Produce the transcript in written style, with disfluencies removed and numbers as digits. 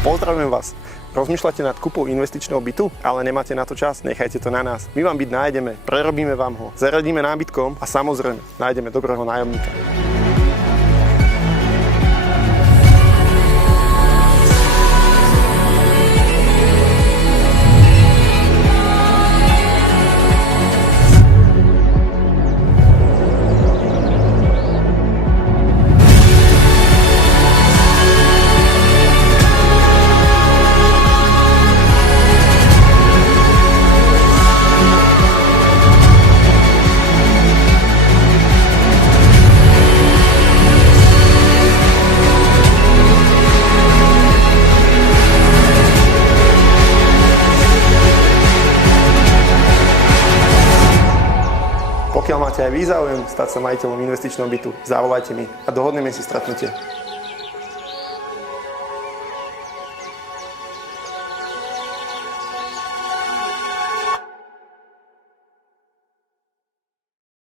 Pozdravujem vás. Rozmýšľate nad kúpou investičného bytu, ale nemáte na to čas? Nechajte to na nás. My vám byt nájdeme, prerobíme vám ho, zaradíme nábytkom a samozrejme nájdeme dobrého nájomníka. Pokiaľ máte aj vy záujem stať sa majiteľom investičného bytu, zavolajte mi a dohodneme si stretnutie.